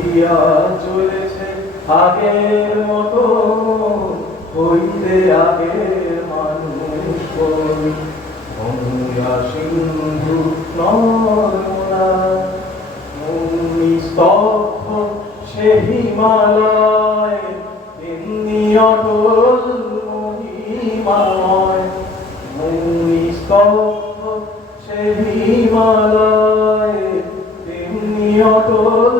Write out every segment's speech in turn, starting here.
বহিয়া চলেছে আগের মতো। হইতে আগের মানুষ সিন্ধু মুনি স্তব্ধ সে হিমালয়। এমনি অটল স্তব্ধ সে হিমালয়। তেমনি অটল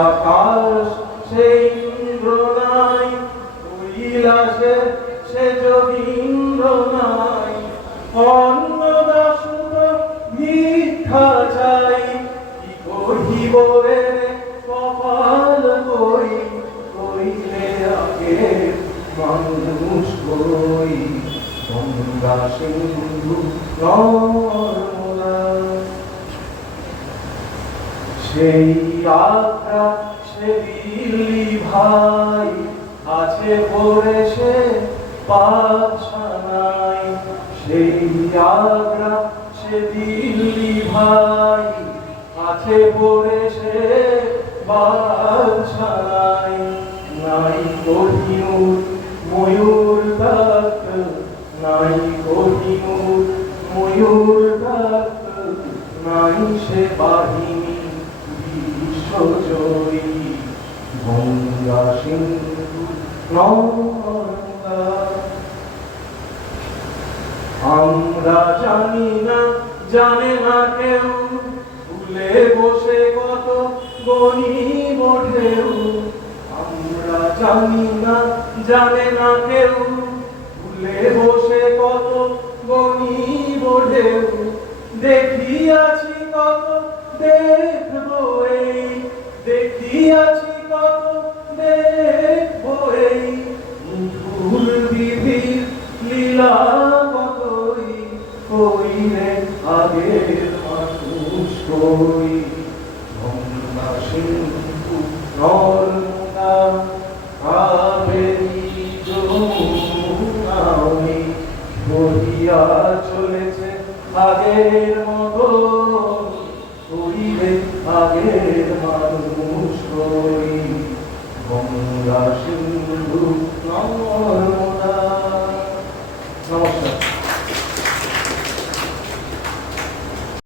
আকাশ সেই ইন্দ্র নাই সে যোগীন্দ্র নাই অন্নদাস ভিক্ষা চাই, কি কহিব কপাল কই কইলে আগে মানুষ কই গঙ্গা সিন্ধু সেই আগ্রা সে দিল্লি ভাই আছে পড়ে সে পাছানাই সেই আগ্রা সে দিল্লি ভাই আছে পড়ে সে বাছানাই নাই কোহিনুর ময়ূর ডাক, নাই কোহিনুর ময়ূর ডাক, নাই সে বাহিনী আমরা জানি না, জানে না কেউ। ভুলে বসে কত গণিব ঢেউ আমরা জানি না, জানে না কেউ। বিধির লীলা কতই কইলে আগের মানুষ কই নর্মদা কাবেরী যমুনা ওই বহিয়া চলেছে আগের মতো হইবে আগের মানুষ কই গঙ্গা নর্মদা